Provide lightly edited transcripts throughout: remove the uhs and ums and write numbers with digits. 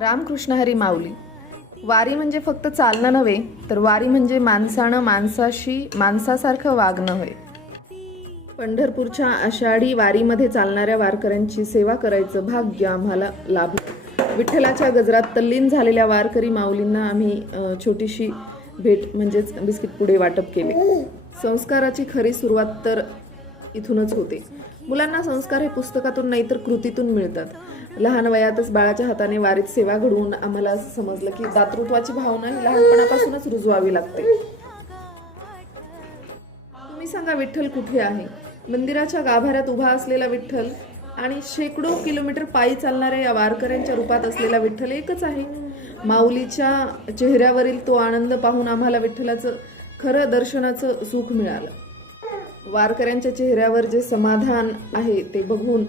रामकृष्ण हरी माऊली. वारी म्हणजे फक्त चालणं नव्हे, तर वारी म्हणजे माणसानं माणसाशी माणसासारखं वागणं होय. पंढरपूरच्या आषाढी वारीमध्ये चालणाऱ्या वारकऱ्यांची सेवा करायचं भाग्य आम्हाला लाभलं. विठ्ठलाच्या गजरात तल्लीन झालेल्या वारकरी माऊलींना आम्ही छोटीशी भेट म्हणजेच बिस्किट पुडे वाटप केले. संस्काराची खरी सुरुवात तर इथूनच होते. मुलांना संस्कार हे पुस्तकातून नाही तर कृतीतून मिळतात. लहान वयातच बाळाच्या हाताने वारीत सेवा घडवून आम्हाला समजलं की दातृत्वाची भावना ही लहानपणापासूनच रुजवावी लागते. तुम्ही सांगा, विठ्ठल कुठे आहे? मंदिराच्या गाभाऱ्यात उभा असलेला विठ्ठल आणि शेकडो किलोमीटर पायी चालणाऱ्या या वारकऱ्यांच्या रूपात असलेला विठ्ठल एकच आहे. माऊलीच्या चेहऱ्यावरील तो आनंद पाहून आम्हाला विठ्ठलाचं खरं दर्शनाचं सुख मिळालं. वारकऱ्यांच्या चेहऱ्यावर जे समाधान आहे ते बघून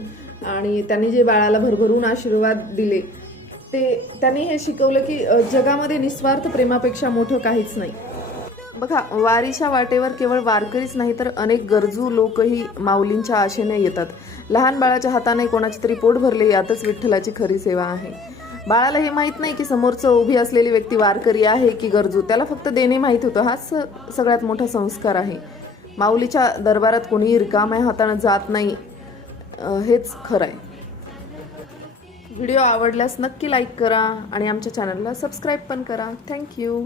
आणि त्यांनी जे बाळाला भरभरून आशीर्वाद दिले, ते त्यांनी हे शिकवलं की जगामध्ये निस्वार्थ प्रेमापेक्षा मोठं काहीच नाही. बघा, वारीच्या वाटेवर केवळ वारकरीच नाही तर अनेक गरजू लोकही माऊलींच्या आशेने येतात. लहान बाळाच्या हाताने कोणाचे तरी पोट भरले, यातच विठ्ठलाची खरी सेवा आहे. बाळाला हे माहीत नाही की समोरचं उभी असलेली व्यक्ती वारकरी आहे की गरजू, त्याला फक्त देणे माहीत होतं. हाच सगळ्यात मोठा संस्कार आहे. माऊलीच्या दरबारात कोणीही रिकाम्या हाताने जात नाही, हेच खरं आहे. व्हिडिओ आवडल्यास नक्की लाईक करा आणि आमच्या चॅनलला सबस्क्राईब पण करा. थँक्यू.